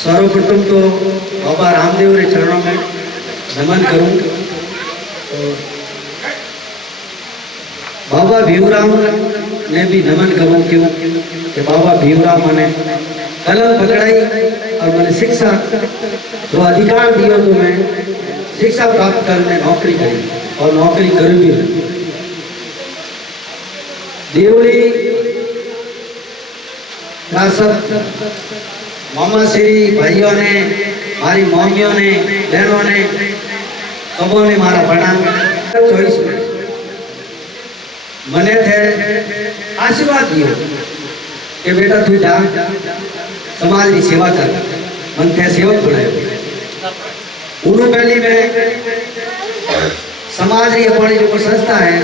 सर्वप्रथम तो बाबा रामदेव के चरणों में नमन करूं। तो बाबा भीमराव ने भी नमन करूं, क्यों कि बाबा भीमराव मैंने कलम पकड़ाई और मैंने शिक्षा जो अधिकार दिया, तो मैं शिक्षा प्राप्त करने नौकरी करी और नौकरी करी भी। देवली का सब मामा श्री भाइयों ने, मारी मम्मियों ने, बहनों ने, सबों ने मारा पढ़ा। 24 में मने थे आशीर्वाद दियो कि बेटा तू जा समाज की सेवा कर, मन थे सेवक बनायो। उन्होंने पहली में समाज की अपनी जो संस्था है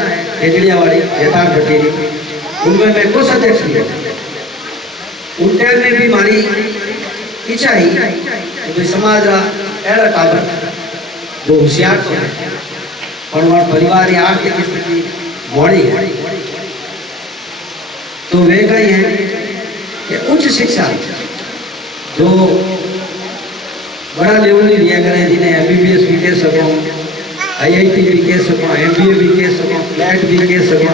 हेजड़िया वाली हेताड़ पटेरी, उनमें मैं कुछ अध्यक्ष लिया। उन टाइम में भी मारी इच्छा ही कि समाज का ऐसा टाबर जो होशियार है पर वह परिवार की आर्थिक स्थिति मोड़ी है, तो वे कही है कि उच्च शिक्षा जो बड़ा लेवल की दिया करें, जिन्हें MBBS भी कह सको, IIT भी कह सको, MBA भी कह सको, फ्लैट भी कह सको,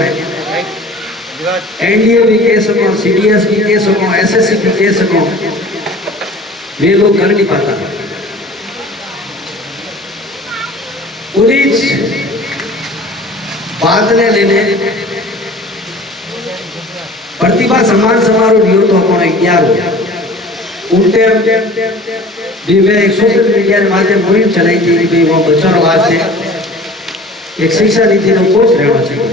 NDA भी कह सको, CDS भी कह सको, SSC भी कह सको, वे लोग कर नहीं पाता। उन्हीं बात ने लेने प्रतिभा सम्मान समारोह दियो तो अपने 11 उल्टे भी वे एक सोशल मीडिया के माध्यम मुहिम चलाई थी कि वो बच्चों वास्ते एक शिक्षा नीति का कोर्स रहना चाहिए।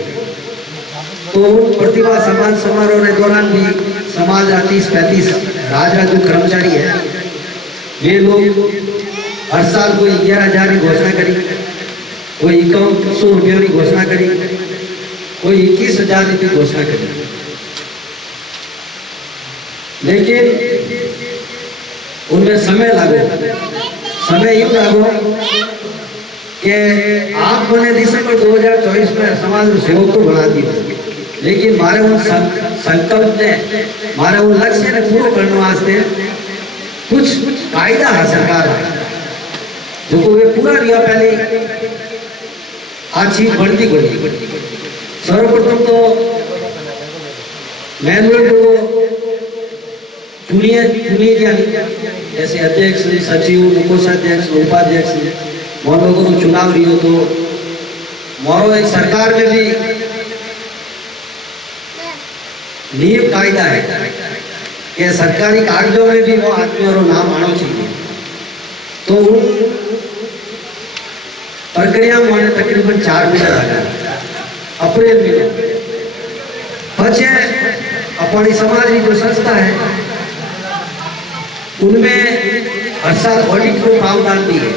तो प्रतिभा सम्मान समारोह के दौरान भी समाज 30-35 राजा जो कर्मचारी है, वे लोग हर साल कोई 11,000 की घोषणा करी, कोई 5100 रुपये की घोषणा करी, कोई 21,000 की घोषणा करी। लेकिन उनमें समय लागो, समय यूं लागो कि आप मैंने दिसंबर 2024 में समाज में सेवक तो बना दिया, लेकिन मारे उन संकल्प ने, मारे उन लक्ष्य ने पूरा करने वास्ते कुछ कायदा है सरकार जो को वे पूरा दिया। पहले आज चीज बढ़ती बढ़ी। सर्वप्रथम तो मैनुअल को चुनिए जैसे अध्यक्ष, सचिव, कोषाध्यक्ष, उपाध्यक्ष, मोर लोगों को चुनाव लियो तो मोरो एक सरकार में भी नियम कायदा है कि सरकारी कागजों में भी वो आदमी और नाम आना चाहिए। तो उन प्रक्रिया में तकरीबन 4 महीना लगा, अप्रैल में पचे अपनी समाज की जो संस्था है उनमें हर साल ऑडिट को प्रावधान भी है,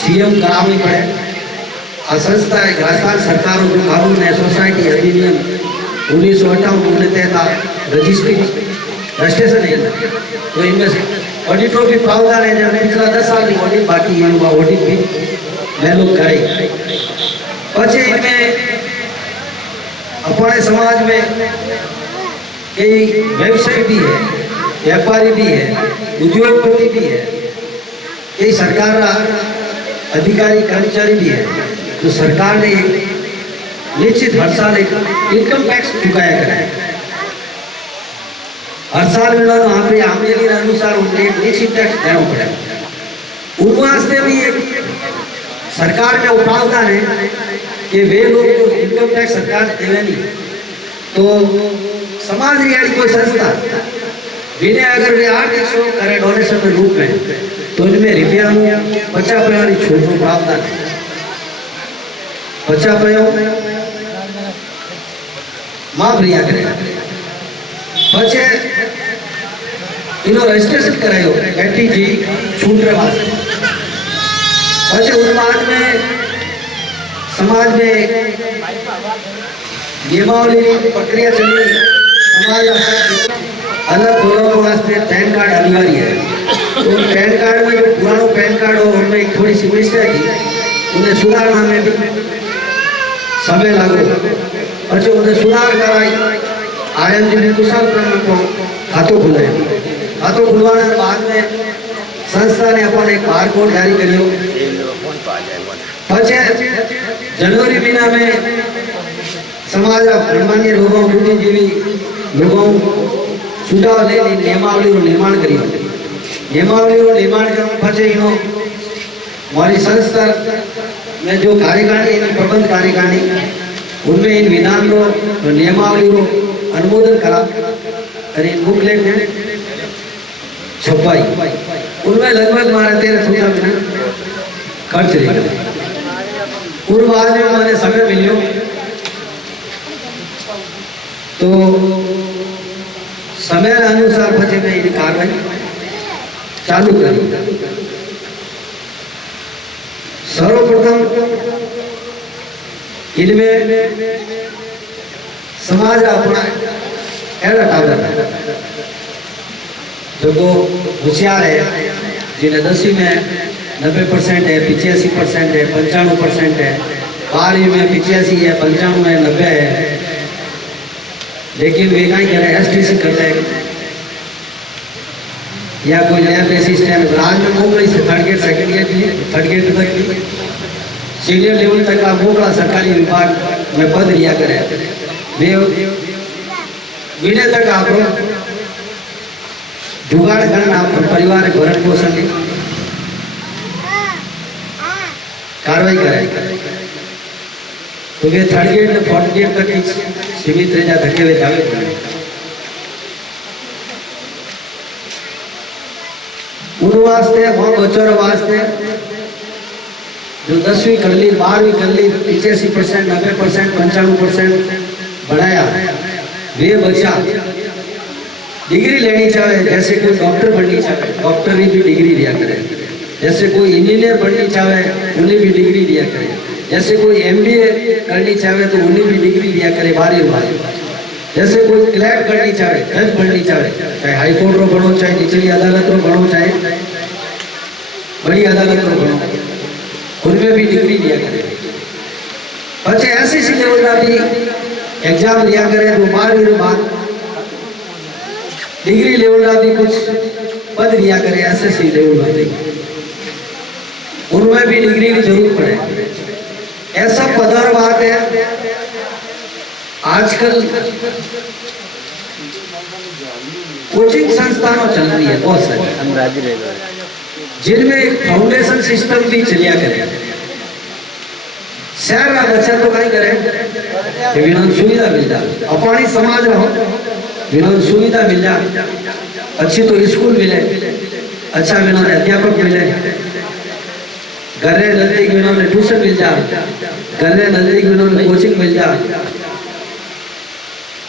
CM करानी पड़े। आ संस्था है राजस्थान सरकार जो कानून है सोसाइटी अधिनियम 1958 के तहत रजिस्ट्रेशन है, तो इनमें से ऑडिटों की प्रावधान है। जब पिछला 10 साल की ऑडिट बाकी है, वह ऑडिट भी मैं लोग करें। पचे इनमें अपने समाज में कई व्यवसायी भी है, व्यापारी भी है, उद्योगपति भी है, कई सरकार अधिकारी कर्मचारी भी है। तो सरकार ने निश्चित हर साल एक इनकम टैक्स चुकाया करे, हर साल हमारी आमदनी के अनुसार उन्हें एक निश्चित टैक्स देना पड़े। उन वास्ते भी एक सरकार में प्रावधान है कि वे लोग जो इनकम टैक्स सरकार देवे नहीं, तो समाज रियाड़ी कोई संस्था बिना अगर वे आर्थिक सहयोग करे डोनेशन के रूप में, तो इनमें रुपया 50% की छूट प्रावधान है। 50% माफ रिया करे। पचे इनो रजिस्ट्रेशन करायो एटीजी छूट रे वास्ते। पचे उन बाद में समाज में नियमावली प्रक्रिया चली, समाज अलग लोगों वास्ते पैन कार्ड अनिवार्य है। तो पैन कार्ड में जो पुराना पैन कार्ड हो उनमें थोड़ी सी मिस्टेक थी, उन्हें सुधारना में भी समय लगो। पचे उन्हें सुधार कराई, आयन जी ने कुशल को खातों खुलाया। खातों खुलवाने के बाद में संस्था ने अपन एक बारकोड जारी करियो। पछे जनवरी महीना में समाज सामान्य लोगों बुद्धिजीवी लोगों सुझाव ले नियमावली निर्माण करियो। नियमावली निर्माण करने पछे इनो हमारी संस्था में जो कार्यकारिणी प्रबंध कार्यकारिणी उनमें इन विधान रो नियमावली रो अनुमोदन करा और इन बुकलेट में छपाई। उनमें लगभग मारे 13-14 महीना खर्च रही। पूर्व आज में मैंने समय मिलियो तो समय अनुसार पछे मैं इनकी कार्रवाई चालू करी। सर्वप्रथम इनमें समाज अपना एड़ा टाबर जो होशियार है, जिन्हें 10वीं में 90% है, 85% है, 95% है, 12वीं में 85 है, 95 है, 90 है, लेकिन वे कहीं कह रहे एसटीसी करते हैं या कोई नया सिस्टम राज में मोकली से third gate second gate third gate तक की सीनियर लेवल तक का मोकला सरकारी विभाग में पद लिया करे वे विनय तक आप जुगाड़ करना परिवार भरण पोषण की कार्रवाई करे तो वे थर्ड गेट फोर्थ गेट तक ही सीमित रह जाते धके वे जावे। उन वास्ते वहाँ बच्चों वास्ते जो 10वीं कर ली 12वीं कर ली 85%, 90%, 95% बढ़ाया वे बच्चा डिग्री लेनी चाहे, जैसे कोई डॉक्टर बननी चाहे डॉक्टरी भी डिग्री लिया करे, जैसे कोई इंजीनियर बननी चाहे उन्हें भी डिग्री लिया करे, जैसे कोई MBA करनी चाहे तो उन्हें भी डिग्री लिया करे 12वीं, जैसे कोई क्लर्क करनी चाहे जज बननी चाहे चाहे हाई कोर्ट रो बनो चाहे निचली अदालत रो बनो चाहे बड़ी अदालत रो बनो उनमें भी डिग्री लिया करे। पछे SSC लेवल का भी एग्जाम लिया करे तो 12वीं बाद डिग्री लेवल का भी कुछ पद लिया करे SSC लेवल का भी उनमें भी डिग्री की जरूरत पड़े। ऐसा पदर बात है आजकल कोचिंग संस्थानों चल रही है बहुत सारी, जिनमें एक फाउंडेशन सिस्टम भी चलिया करे। शहर का बच्चा तो कहीं करे विनोद सुविधा मिल जाए, अपनी समाज रहो विनोद सुविधा मिल जाए, अच्छी तो स्कूल मिले, अच्छा विनोद अध्यापक मिले, घर नजदीक विनोद ट्यूशन मिल जाए, घर नजदीक विनोद कोचिंग मिल जाए।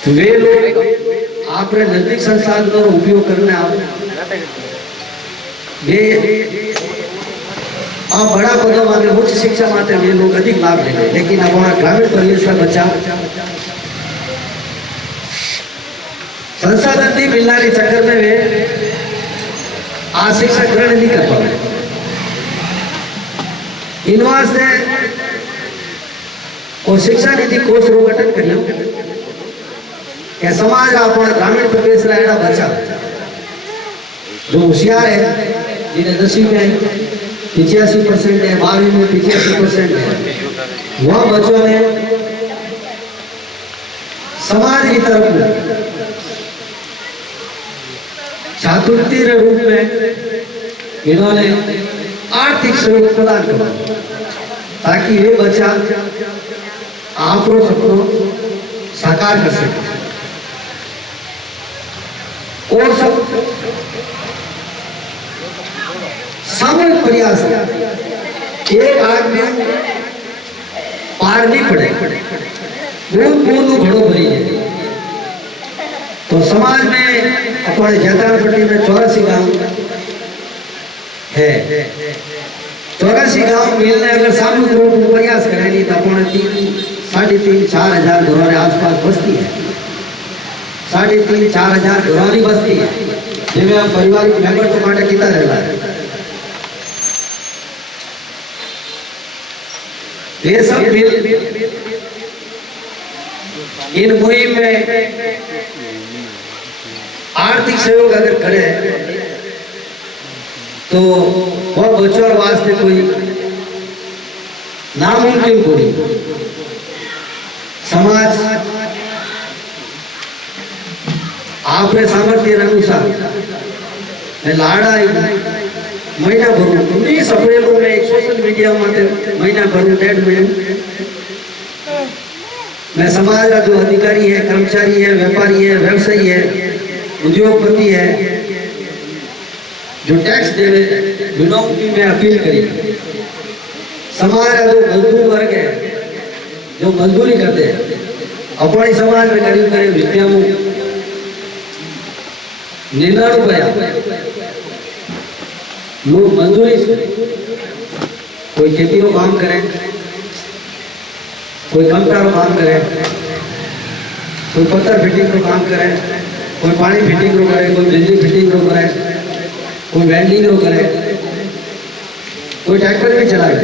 वे लोग आपने नजदीक संसाधनों का उपयोग करने आप बड़ा पदों माते उच्च शिक्षा माते वे लोग अधिक लाभ लेंगे, लेकिन अपना ग्रामीण परिवेश का बच्चा संसाधन नहीं मिलने के चक्कर में वे आज शिक्षा ग्रहण नहीं कर पाए। इन वास्ते और शिक्षा नीति कोष रो गठन करियो कि समाज अपना ग्रामीण परिवेश का बच्चा जो होशियार है, जिन्हें 10वीं में 85% है, 12वीं में 85% है, वह बच्चों ने समाज की तरफ छात्रवृत्ति के रूप में इन्होंने आर्थिक सहयोग प्रदान करा ताकि वे बच्चा आपको सपनों साकार कर सके। और सब सामूहिक प्रयास एक आदमी पार नहीं पड़े, बूंद बूंद घड़ो भरी है। तो समाज में अपने जैतानपट्टी में 84 गांव है, 84 गांव मिलने अगर सामूहिक रूप में प्रयास करेंगे तो अपने 3,500-4 हजार घरों के आसपास बस्ती है, 3,500-4 हजार घरों की बस्ती है, जिसमें हम पारिवारिक मेंबर तो माटे कितना रहता है। ये सब मिल इन मुहिम में आर्थिक सहयोग अगर करे तो वो बच्चों वास्ते कोई नामुमकिन कोई समाज आपने सामर्थ्य अनुसार मैं लाड़ा महीना भरू नहीं सपड़ेलू मैं एक सोशल मीडिया में महीना भरू 1.5 महीने मैं समाज का जो अधिकारी है, कर्मचारी है, व्यापारी है, व्यवसायी है, उद्योगपति है, जो टैक्स देवे दोनों की मैं अपील करी। समाज का जो मजदूर वर्ग है, जो मजदूरी करते हैं, अपने समाज में करीब करीब रुपया 99 लोग मजदूरी, कोई खेती को काम करे, कोई कंप्यूटर काम करे, कोई पत्थर फिटिंग को काम करे, कोई पानी फिटिंग को करे, कोई बिजली फिटिंग को करे, कोई वेल्डिंग को करे, कोई ट्रैक्टर भी चलाए।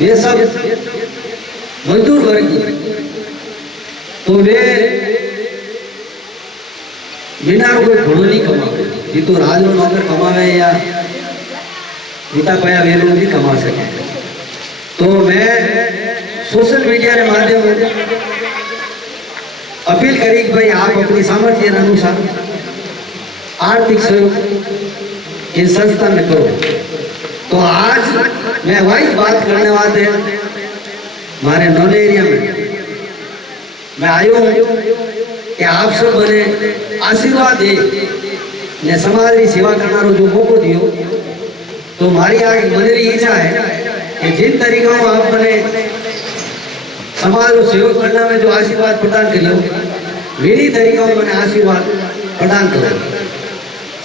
ये सब मजदूर वर्ग, तो वे बिना कोई घोड़ो नहीं कमावे, ये तो राज नौकर कमावे या पिता पाया वे लोग भी कमा सके। तो मैं सोशल मीडिया के माध्यम से अपील करी कि भाई आप अपनी सामर्थ्य अनुसार आर्थिक सहयोग इन संस्था में करो। तो आज मैं वही बात करने वाले हमारे नौले एरिया में मैं आयो हूँ कि आप सब बने आशीर्वाद दे ने समाज की सेवा करना जो मौको दियो। तो हमारी आगे मेरी इच्छा है कि जिन तरीकों में आप बने समाज को सहयोग करना में जो आशीर्वाद प्रदान करियो, वही तरीकों में आशीर्वाद प्रदान करो।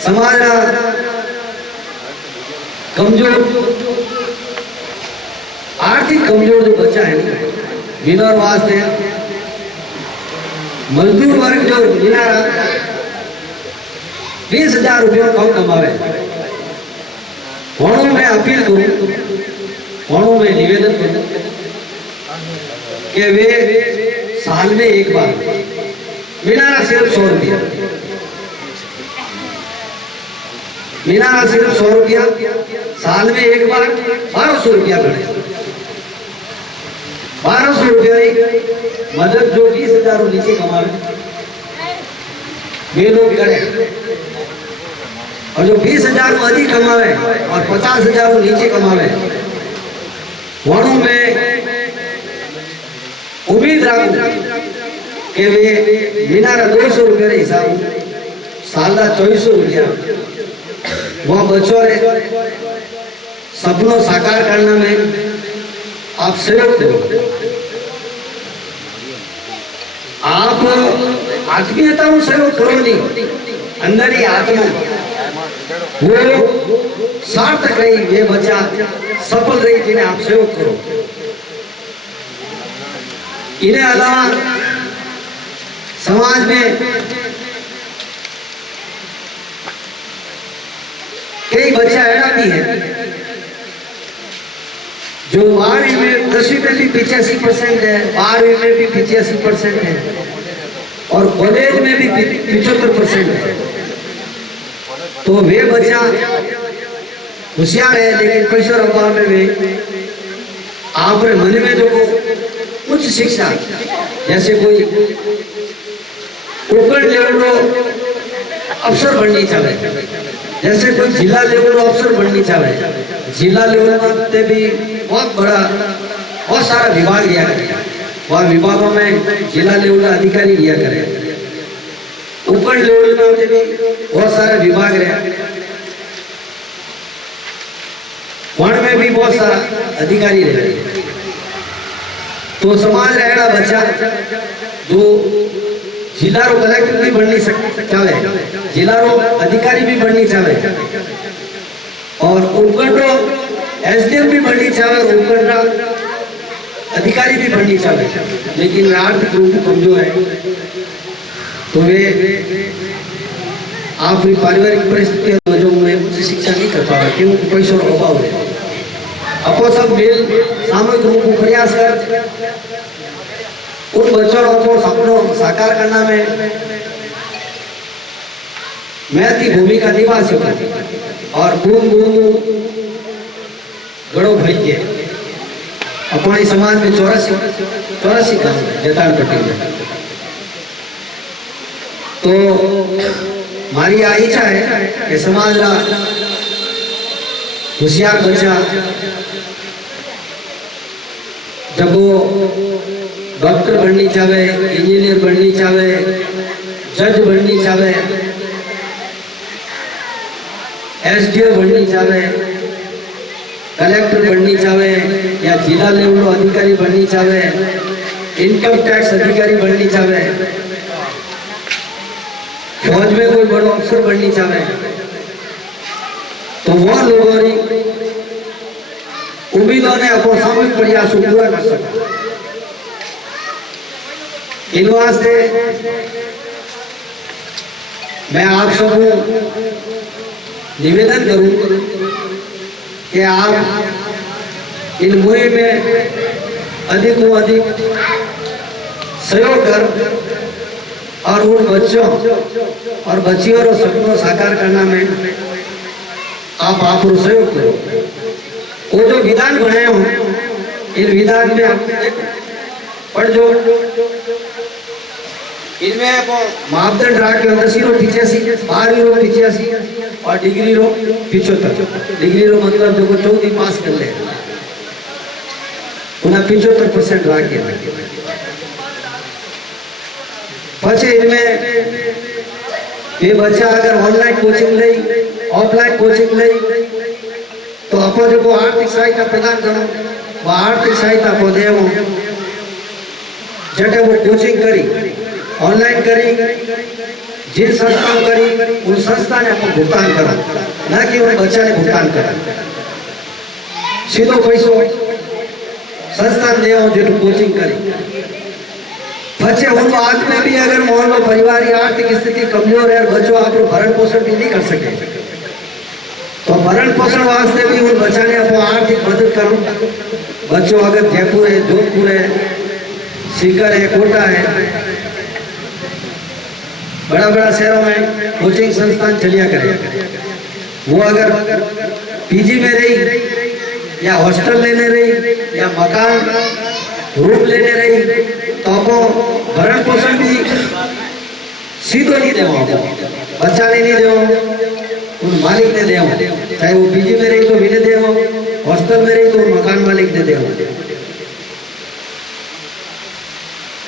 समाज का कमजोर, आर्थिक कमजोर जो बच्चा है बिना वास्ते मजदूर वर्ग जो बिना 20,000 रुपये कम कमावे, वहाँ मैं अपील करूँ, वहाँ मैं निवेदन करूँ कि वे साल में एक बार बिना सिर्फ 100 रुपया, बिना सिर्फ 100 रुपया साल में एक बार 1200 रुपया करें। 1200 रुपया की मदद जो 20,000 नीचे कमावे वे लोग करें, और जो 20,000 अधिक कमावे और 50,000 नीचे कमावे, वहाँ मैं उम्मीद रखूं कि वे बिना 200 रुपये के हिसाब साल का 2400 रुपया वह बच्चों सपनों साकार करने में आप सहयोग करो। आप आत्मीयता में सहयोग करो नहीं, अंदर ही आत्मा वो सार्थक रही, वे बच्चा सफल रही जिन्हें आप सहयोग करो। इन्हें अलावा समाज में कई बच्चा ऐसा भी है जो 12वीं में 10वीं में भी 85% है, 12वीं में भी 85% है, और कॉलेज में भी 75% है। तो वे बच्चा होशियार है, लेकिन पैसों अभाव में वे आपने मन में जो उच्च शिक्षा जैसे कोई ऊपर लेवल अफसर बननी चाहे, जैसे कोई जिला लेवल अफसर बननी चाहे, जिला लेवल में भी बहुत बड़ा बहुत सारा विभाग लिया करे, वह विभागों में जिला लेवल अधिकारी लिया करे, ऊपर लेवल में भी बहुत सारा विभाग रहे, वहाँ में भी बहुत सारा अधिकारी रहे। तो समाज रहेगा बच्चा जो जिला रो कलेक्टर भी बननी चाहे, जिला रो अधिकारी भी बननी चाहे, और उपखंड रो एसडीएम भी बननी चाहे, उपखंड अधिकारी भी बननी चाहे, लेकिन आर्थिक रूप से कमजोर है तो वे आपकी पारिवारिक परिस्थिति वजह में उच्च शिक्षा नहीं कर पा रहे, क्योंकि पैसों का अभाव है। अपो सब मिल सामूहिक रूप में प्रयास कर उन बच्चों को सपनों साकार करना में मैं थी भूमिका निवासी और बूंद बूंद गड़ो भई के अपने समाज में 84 गांव जताड़ पट्टी में। तो मारी आ इच्छा है कि समाज रा होशियार बच्चा जब वो डॉक्टर बननी चाहे, इंजीनियर बननी चाहे, जज बननी चाहे, एसडीओ बननी चाहे, कलेक्टर बननी चाहे या जिला लेवल अधिकारी बननी चाहे, इनकम टैक्स अधिकारी बननी चाहे, फौज में कोई बड़ा अफसर बननी चाहे, तो वह लोगों ने उम्मीदों ने अपने सामूहिक प्रयास पूरा कर सका। इन वास्ते मैं आप सबको निवेदन करूं कि आप इन मुहिम में अधिक से अधिक सहयोग कर और उन बच्चों और बच्चियों को सपनों साकार करना में आप सहयोग करो। वो जो विधान बनाए हो इन विधान में पर जो इनमें मापदंड राख के 1085, 12 और डिग्री 75। डिग्री मतलब जो 14 पास कर ले उन्हें 75% राख के पचे इनमें ये बच्चा अगर ऑनलाइन कोचिंग ले, ऑफलाइन कोचिंग ले, तो अपन जो आर्थिक सहायता प्रदान करो वो आर्थिक सहायता को देवो जटे वो कोचिंग करी, ऑनलाइन करी, जिन संस्था करी उन संस्था ने अपन भुगतान करा, ना कि उन बच्चा ने भुगतान करा। सीधो पैसो संस्था ने देवो जो कोचिंग करी। बच्चे उन बाद में भी अगर मोहल्लो परिवार की आर्थिक स्थिति कमजोर है, बच्चों आप भरण पोषण भी नहीं कर सके, तो भरण पोषण वास्ते भी उन बच्चा ने अपना आर्थिक मदद करो। बच्चों अगर जयपुर है, जोधपुर है, सीकर है, कोटा है, बड़ा बड़ा शहरों में कोचिंग संस्थान चलिया करे, वो अगर पीजी में रही या हॉस्टल लेने रही या मकान रूम लेने रही तो आपको भरण पोषण भी सीधो नहीं देवो, बच्चा ने नहीं देवो, उन मालिक ने देवो, चाहे वो पीजी में रही तो भी ने देवो, हॉस्टल में रही तो मकान मालिक ने देवो।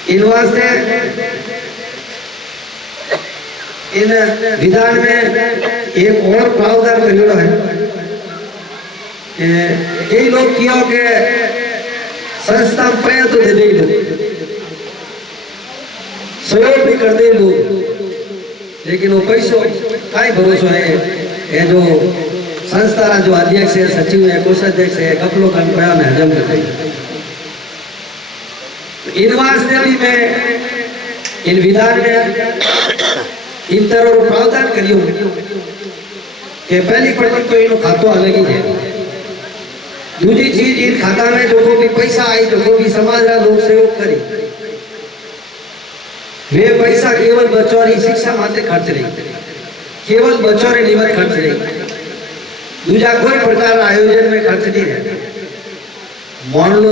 इन वास्ते इन विधान में एक और प्रावधान करियो है कि कई लोग किया के संस्था पैसा तो दे दे, सहयोग भी कर दे लोग, लेकिन वो पैसों का भरोसा है। ये जो संस्था जो अध्यक्ष है, सचिव है, कोषाध्यक्ष है, कपलों का रुपया में हजम कर देंगे। इन वास्ते भी मैं इन विधान में इन तरह प्रावधान करियो कि पहली प्रथम तो इन खातो अलग ही है। दूसरी चीज इन खाता में जो भी पैसा आई, जो भी समाज रा लोग सहयोग करी, वे पैसा केवल बच्चों की शिक्षा माते खर्च रही, केवल बच्चों रे निमित्त खर्च रही, दूसरा कोई प्रकार आयोजन में खर्च नहीं है। मान लो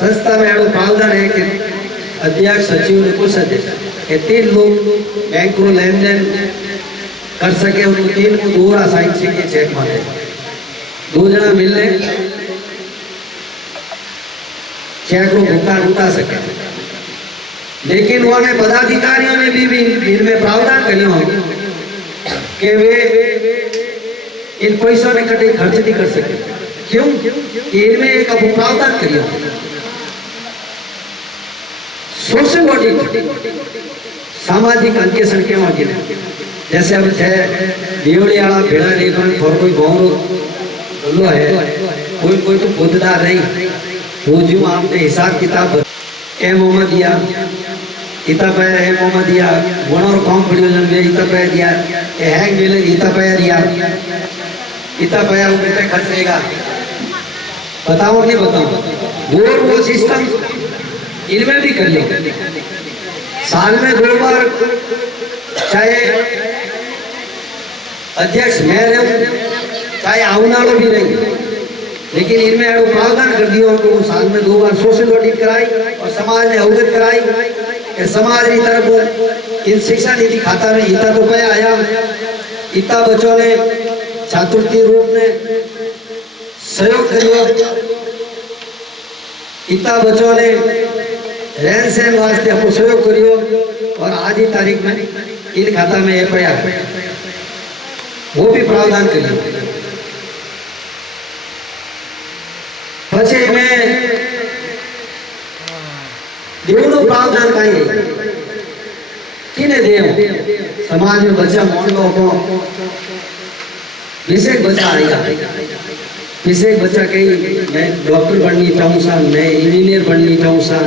संस्था में एडो प्रावधान है कि अध्यक्ष, सचिव ने कुछ अध्यक्ष 3 लोग बैंक को लेन देन कर सके, उनको 3 को 2 साइन चाहिए चेक मारे, 2 जना मिलने चेक को भुगतान उठा सके। लेकिन उन्होंने पदाधिकारियों ने भी इनमें प्रावधान करियो कि वे इन पैसों ने कभी खर्च नहीं कर सके। क्यों? इनमें एक प्रावधान करियो सोशल ऑडिट, सामाजिक अंकेक्षण के वहां जैसे अब देवड़ी वाला भेड़ा रेखा और कोई गाँव बोलो है, कोई तो बुद्धदार नहीं, वो जो आपने हिसाब किताब ए मोहम्मदिया इता पे ए मोहम्मदिया वनर कौन पड़ियो में इता पे दिया ए हैंग मिले इता पे दिया इता पे वो कितने खर्च रहेगा बताओ नहीं बताओ। वो सिस्टम इनमें भी कर लो, साल में 2 बार चाहे अध्यक्ष मैं रहूं, चाहे आने वालों भी नहीं, लेकिन इनमें एडो प्रावधान कर दिया उनको साल में 2 बार सोशल ऑडिट कराई और समाज ने अवगत कराई कि समाज की तरफ इन शिक्षा निधि खाता में हिता तो पे आया, हिता बच्चों ने छात्रवृत्ति रूप में सहयोग करियो, हिता बच्चों ने रहन सहन वास्ते अपनो सहयोग करियो और आज की तारीख में इन खाता में ये पया वो भी प्रावधान करियो। पछे में देवनो प्रावधान काई किने देव समाज में बच्चा मोहल्लो को विशेष बच्चा आएगा, विशेष बच्चा कहीं मैं डॉक्टर बननी चाहूँ सा, मैं इंजीनियर बननी चाहूँ सा,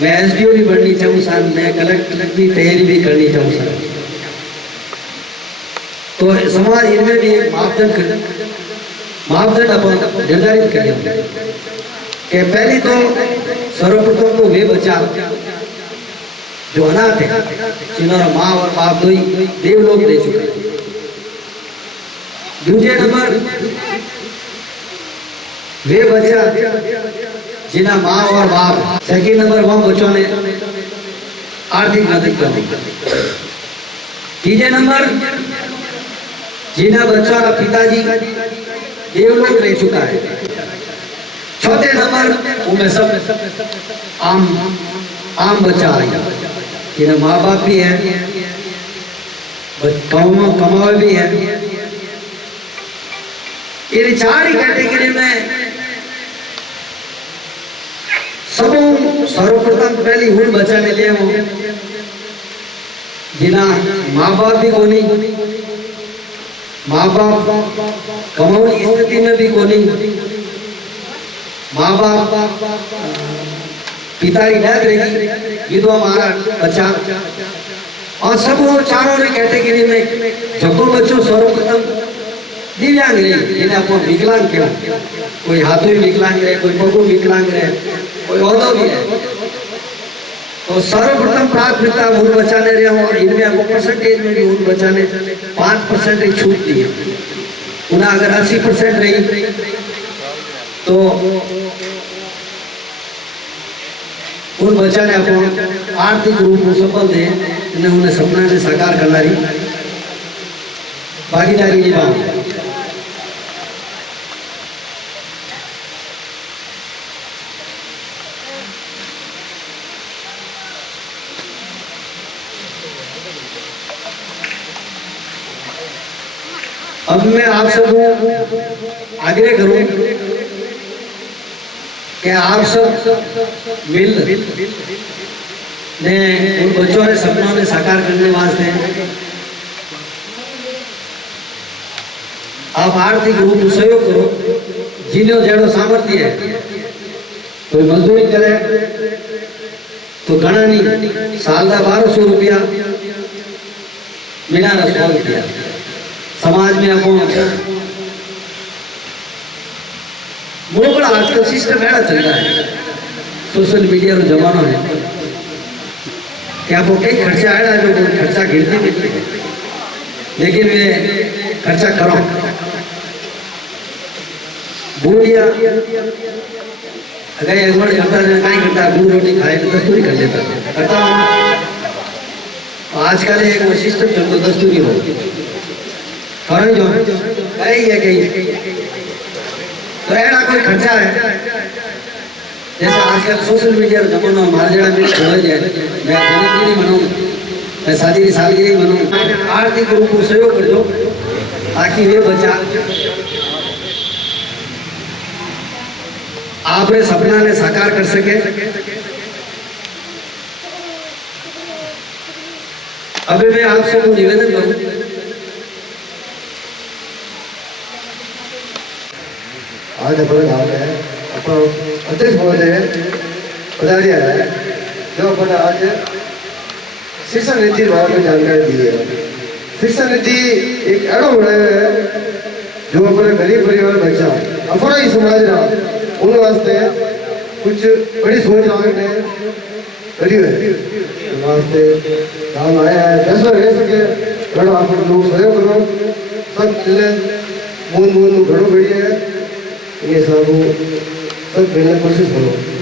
मैं एसडीओ भी बननी चाहूँ सा, मैं कलेक्टर की तैयारी भी करनी चाहूँ सा। तो समाज इनमें भी एक मापदंड अपन निर्धारित करें कि पहली तो सर्वप्रथम तो वे बच्चा जो अनाथ है, जिन्होंने माँ और बाप दो ही देवलोक दे चुके हैं। दूसरे नंबर वे बच्चा जिन्हें माँ और बाप, सेकंड नंबर वो बच्चों ने आर्थिक मदद करनी। तीसरे नंबर जिन्हें बच्चों का पिताजी देवलोक रह चुका है। चौथे नंबर उनमें सब आम बच्चा आएगा, जिन्हें माँ बाप भी है, कमावे भी है। इन 4 कैटेगरी में सब सर्वप्रथम पहली हुन बच्चा ने लिया हो जिना माँ बाप भी कोनी, माँ बाप कमाने की स्थिति में भी कोनी, माँ बाप पिता की डेथ रहेगी, विधवा मारा बच्चा, और सब वो चारों ने कैटेगरी में जब बच्चों सर्वप्रथम दिव्यांग रही, जिन्हें आपको विकलांग क्यों, कोई हाथों में विकलांग रहे, कोई पगों विकलांग रहे, कोई औदो भी है। तो सर्वप्रथम प्राथमिकता उन बचाने रहे हो, इनमें आपको परसेंटेज में भी उन बचाने 5% छूट दी है। उन्हें अगर 80% रही तो उन बच्चा ने आपको आर्थिक रूप में सफल दे, उन्हें सपना ने साकार करना रही भागीदारी निभाओ। अब मैं आप सबको आग्रह करूं कि आप सब मिल ने उन बच्चों ने सपनों ने साकार करने वास्ते आप आर्थिक रूप में सहयोग करो। जिन्हों जेड़ो सामर्थ्य है, कोई मजदूरी करे तो घना नहीं, साल का 1200 रुपया, महीना 100 रुपया। समाज में आपको मोकड़ा आजकल सिस्टम ऐसा चल रहा है, सोशल मीडिया का जमाना है कि आपको कई खर्चा आया है, जो खर्चा गिरती मिलती है, लेकिन वे खर्चा करो। बूढ़िया अगर एक बार करता है, नहीं करता, दूध रोटी खाए तो दस्तूरी कर लेता करता हूँ। आजकल एक सिस्टम चलता दस्तूरी हो करो जो है कहीं तो ऐसा कोई खर्चा है। जैसे आजकल सोशल मीडिया जमाना हमारे जगह में हो जाए, मैं जन्मदिन मनाऊँ, मैं शादी की सालगिरह मनाऊँ, आर्थिक रूप में सहयोग कर दो ताकि वे बच्चा आपने सपना ने साकार कर सके। अभी मैं आप सबको निवेदन करूं, आज अपन गाँव में अपन अध्यक्ष महोदय पधारिया है, जो अपन आज शिक्षा नीति के बारे में जानकारी दी है। शिक्षा नीति एक ऐसा बनाया है जो अपने गरीब परिवार बच्चा अपना ही समाज रहा उन वास्ते कुछ बड़ी सोच रहा करी है वास्ते काम आया है, फैसला ले सके घणो आप लोग सहयोग करो सब मिले बूंद बूंद घणो बढ़िया है ये सब मिलने कोशिश करो